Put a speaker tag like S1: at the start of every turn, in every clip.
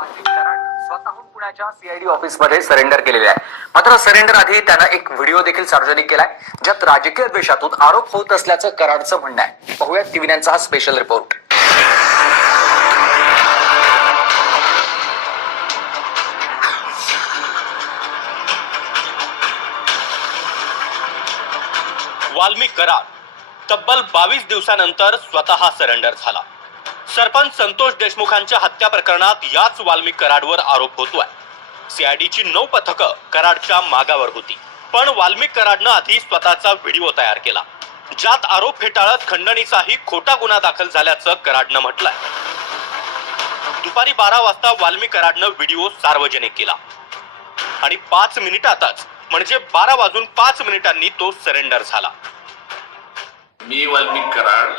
S1: वाल्मिक कराड स्वतःहून पुण्याच्या सीआयडी ऑफिसमध्ये सरेंडर केलेले आहे. मात्र सरेंडर आधी त्यानं एक व्हिडिओ देखील सार्वजनिक केलाय ज्यात राजकीय द्वेषातून आरोप होत असल्याचं कराडचं म्हणणं आहे. पाहूयात टीव्ही हा स्पेशल रिपोर्ट
S2: वाल्मिक कराड तब्बल बावीस दिवसानंतर स्वतः सरेंडर झाला. सरपंच संतोष देशमुखांच्या हत्या प्रकरणात याच वाल्मिक कराडवर आरोप होतोय. सीआयडीची नऊ पथकं कराडच्या मागावर होती. पण वाल्मिक कराडनं आधी स्वतःचा व्हिडिओ तयार केला. ज्यात आरोप फेटाळत खंडणीचाही खोटा गुन्हा दाखल झाल्याचं कराडनं म्हटलंय. दुपारी बारा वाजता वाल्मिक कराडनं व्हिडिओ सार्वजनिक केला. आणि पाच मिनिटातच म्हणजे बारा वाजून पाच मिनिटांनी तो सरेंडर झाला.
S3: मी वाल्मिक कराड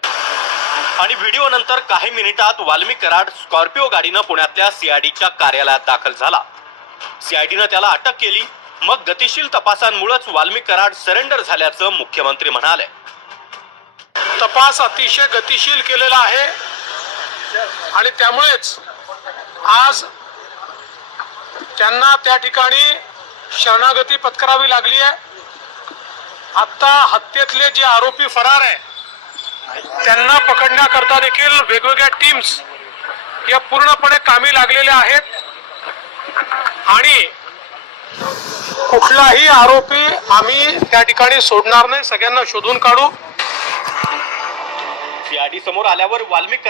S2: आणि व्हिडिओ नंतर काही मिनिटात वाल्मिक कराड स्कॉर्पिओ गाडीनं पुण्यातल्या सीआयडीच्या कार्यालयात दाखल झाला. सीआयडीनं त्याला अटक केली. मग गतिशील तपासांमुळेच वाल्मिक कराड सरेंडर झाल्याचं मुख्यमंत्री म्हणाले.
S4: तपास अतिशय गतिशील केलेला आहे. आणि त्यामुळेच आज त्यांना त्या ठिकाणी शरणागती पत्करावी लागली आहे. आता हत्येतले जे आरोपी फरार आहे त्यांना पकडण्याकरता देखील वेगवेगळ्या टीम्स या पूर्णपणे कामी लागलेल्या आहेत. आणि कुठलाही आरोपी आम्ही त्या ठिकाणी सोडणार नाही. सगळ्यांना शोधून काढू.
S2: सीआयडी समोर आल्यावर वाल्मिक